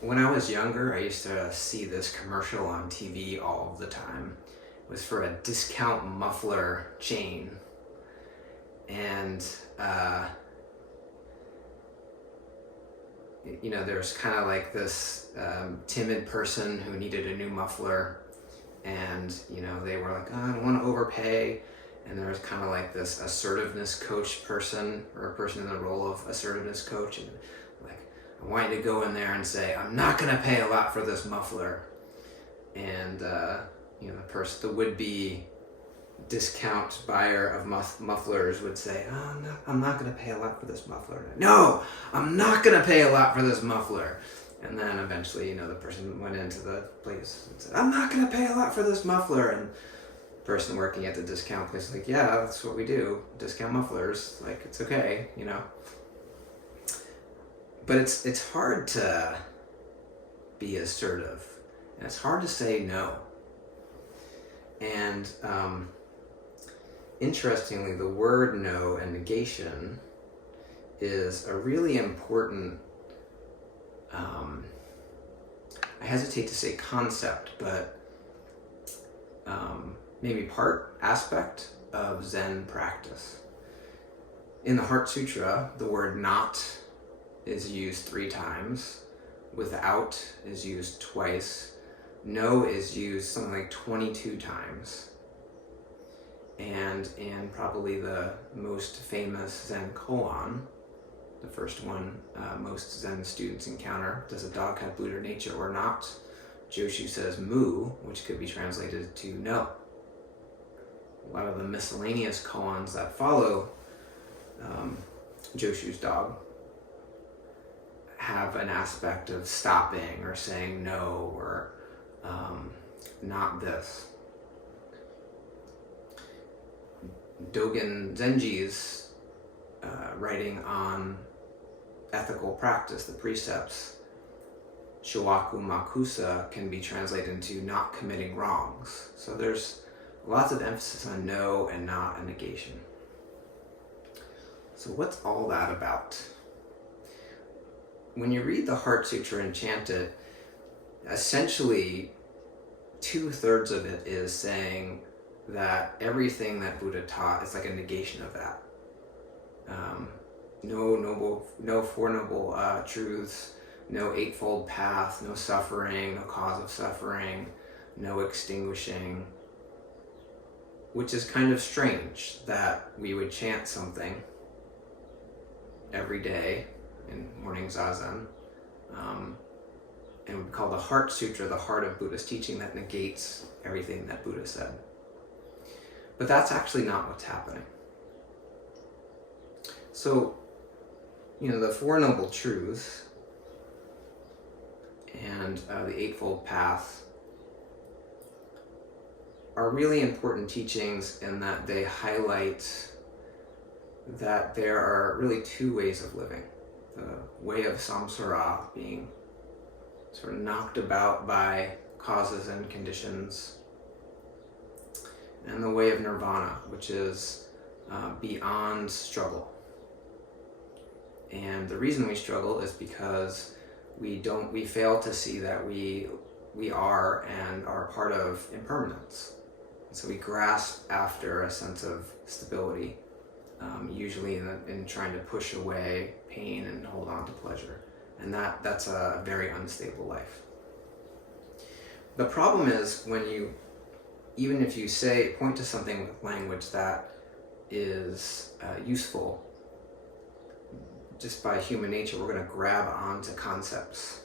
when I was younger, I used to see this commercial on TV all the time. It was for a discount muffler chain. And, there's kind of like this timid person who needed a new muffler. And, they were like, oh, I don't want to overpay. And there was kind of like this assertiveness coach person, or a person in the role of assertiveness coach. And like, I want you to go in there and say, I'm not going to pay a lot for this muffler. And, the would-be discount buyer of mufflers would say, oh, no, I'm not going to pay a lot for this muffler. No, I'm not going to pay a lot for this muffler. And then eventually, the person went into the place and said, I'm not going to pay a lot for this muffler. And the person working at the discount place was like, yeah, that's what we do. Discount mufflers. Like, it's okay, But it's hard to be assertive. And it's hard to say no. And interestingly, the word no and negation is a really important, I hesitate to say concept, but maybe aspect of Zen practice. In the Heart Sutra, the word not is used 3 times, without is used twice, no is used something like 22 times. And in probably the most famous Zen koan, the first one most Zen students encounter, does a dog have Buddhanature or not? Joshū says mu, which could be translated to no. A lot of the miscellaneous koans that follow Joshū's dog have an aspect of stopping or saying no or not this. Dogen Zenji's writing on ethical practice, the precepts, Showaku Makusa, can be translated into not committing wrongs. So there's lots of emphasis on no and not and negation. So what's all that about? When you read the Heart Sutra and chant it, essentially 2/3 of it is saying that everything that Buddha taught is like a negation of that. No Four Noble Truths, no Eightfold Path, no suffering, no cause of suffering, no extinguishing, which is kind of strange that we would chant something every day in morning zazen, and we call the Heart Sutra the heart of Buddha's teaching that negates everything that Buddha said. But that's actually not what's happening. So, the Four Noble Truths and the Eightfold Path are really important teachings in that they highlight that there are really 2 ways of living. The way of samsara, being sort of knocked about by causes and conditions, and the way of nirvana, which is beyond struggle. And the reason we struggle is because we fail to see that we are and are part of impermanence. So we grasp after a sense of stability, usually in trying to push away pain and hold on to pleasure. And that's a very unstable life. The problem is even if you point to something with language that is useful, just by human nature, we're going to grab onto concepts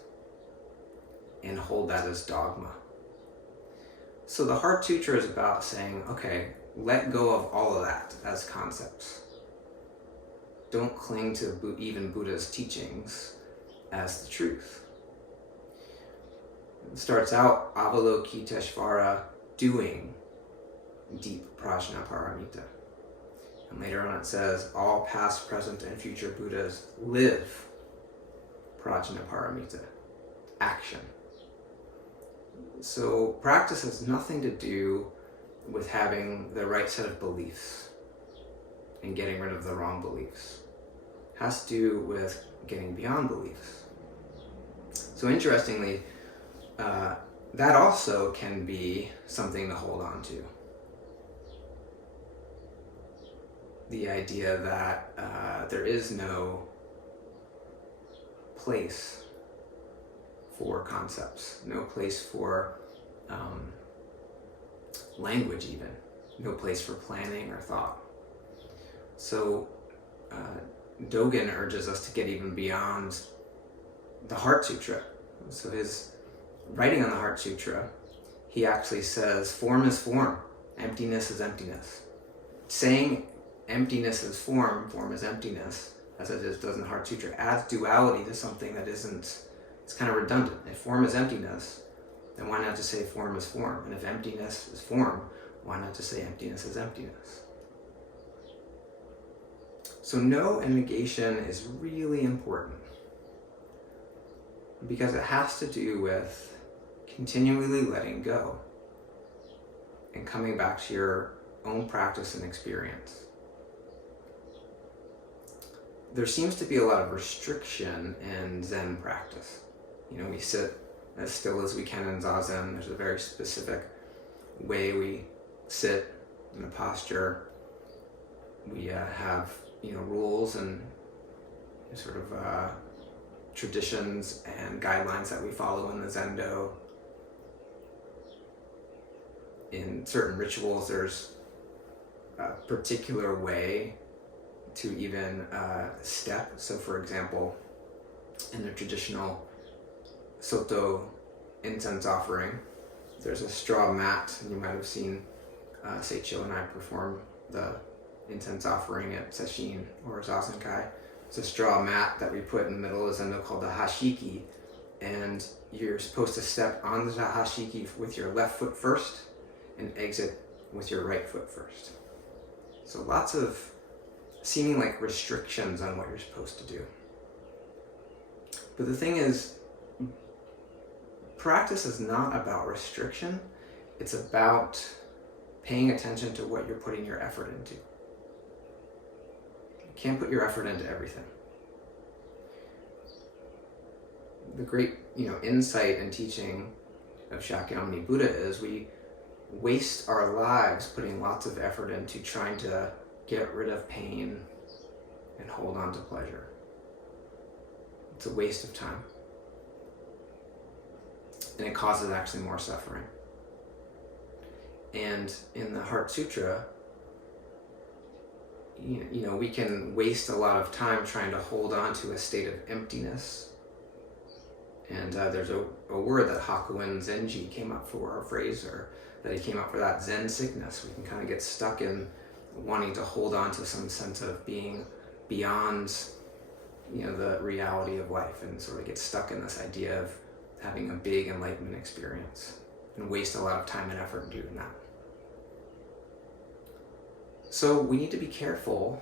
and hold that as dogma. So the Heart Sutra is about saying, okay, let go of all of that as concepts. Don't cling to even Buddha's teachings as the truth. It starts out Avaloketeshvara doing deep prajnaparamita. And later on it says, all past, present, and future Buddhas live prajnaparamita, action. So practice has nothing to do with having the right set of beliefs and getting rid of the wrong beliefs. It has to do with getting beyond beliefs. So interestingly, that also can be something to hold on to. The idea that there is no place for concepts, no place for language even, no place for planning or thought. So Dogen urges us to get even beyond the Heart Sutra. So his writing on the Heart Sutra, he actually says form is form, emptiness is emptiness. Saying emptiness is form, form is emptiness, as it does in the Heart Sutra, adds duality to something that isn't, it's kind of redundant. If form is emptiness, then why not just say form is form? And if emptiness is form, why not just say emptiness is emptiness? So no and negation is really important because it has to do with continually letting go and coming back to your own practice and experience. There seems to be a lot of restriction in Zen practice. We sit as still as we can in Zazen. There's a very specific way we sit in a posture. We have, rules and sort of traditions and guidelines that we follow in the Zendo. In certain rituals, there's a particular way to even step. So for example, in the traditional Soto incense offering, there's a straw mat, and you might have seen Seicho and I perform the incense offering at Sesshin or Zazenkai. It's a straw mat that we put in the middle of Zendo called the hashiki, and you're supposed to step on the hashiki with your left foot first and exit with your right foot first. So lots of seeming like restrictions on what you're supposed to do. But the thing is, practice is not about restriction. It's about paying attention to what you're putting your effort into. You can't put your effort into everything. The great, insight and teaching of Shakyamuni Buddha is we waste our lives putting lots of effort into trying to get rid of pain and hold on to pleasure. It's a waste of time. And it causes actually more suffering. And in the Heart Sutra, we can waste a lot of time trying to hold on to a state of emptiness. And there's a word that Hakuin Zenji came up for, a phrase, or that he came up for that, Zen sickness. We can kind of get stuck in wanting to hold on to some sense of being beyond, the reality of life, and sort of get stuck in this idea of having a big enlightenment experience and waste a lot of time and effort in doing that. So we need to be careful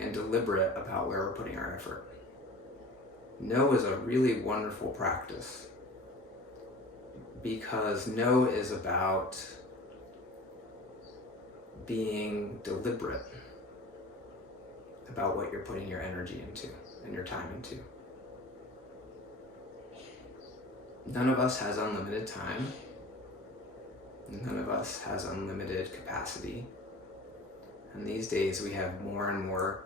and deliberate about where we're putting our effort. No is a really wonderful practice because no is about being deliberate about what you're putting your energy into and your time into. None of us has unlimited time. None of us has unlimited capacity. And these days we have more and more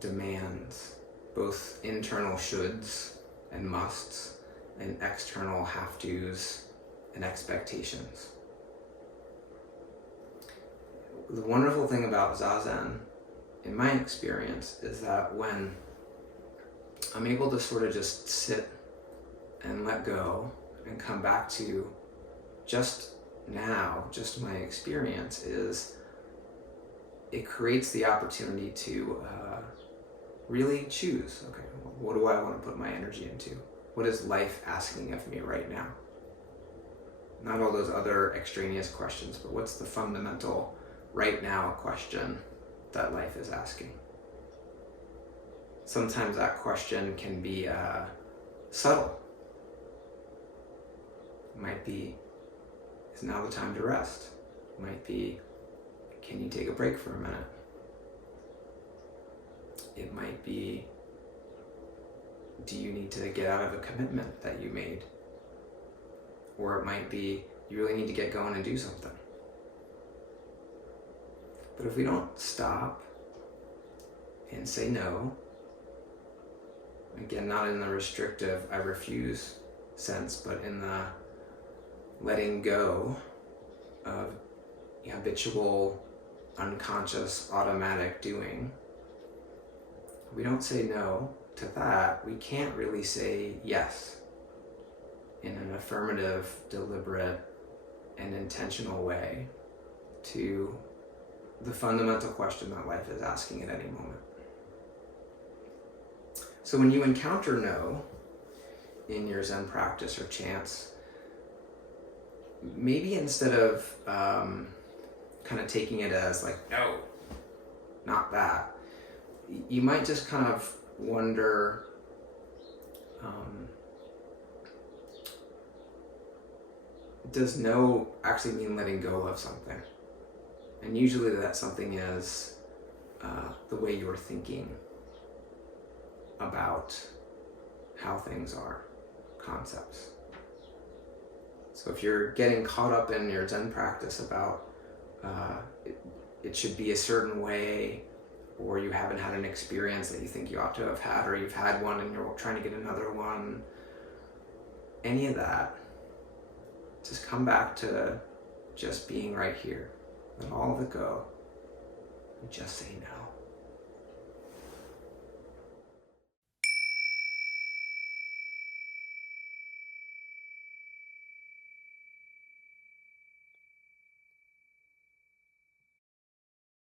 demands, both internal shoulds and musts, and external have-tos and expectations. The wonderful thing about Zazen, in my experience, is that when I'm able to sort of just sit and let go and come back to just now, just my experience, is it creates the opportunity to really choose, okay, what do I want to put my energy into? What is life asking of me right now? Not all those other extraneous questions, but what's the fundamental right now question that life is asking? Sometimes that question can be subtle. It might be, is now the time to rest? It might be, can you take a break for a minute? It might be, do you need to get out of a commitment that you made? Or it might be you really need to get going and do something. But if we don't stop and say no, again, not in the restrictive, I refuse sense, but in the letting go of habitual, unconscious, automatic doing, we don't say no to that, we can't really say yes in an affirmative, deliberate, and intentional way to the fundamental question that life is asking at any moment. So when you encounter no in your Zen practice or chants, maybe instead of kind of taking it as like, no, not that, you might just kind of wonder, does no actually mean letting go of something? And usually that something is the way you're thinking about how things are, concepts. So if you're getting caught up in your Zen practice about it should be a certain way, or you haven't had an experience that you think you ought to have had, or you've had one and you're trying to get another one, any of that, just come back to just being right here. Let all of it go and just say no.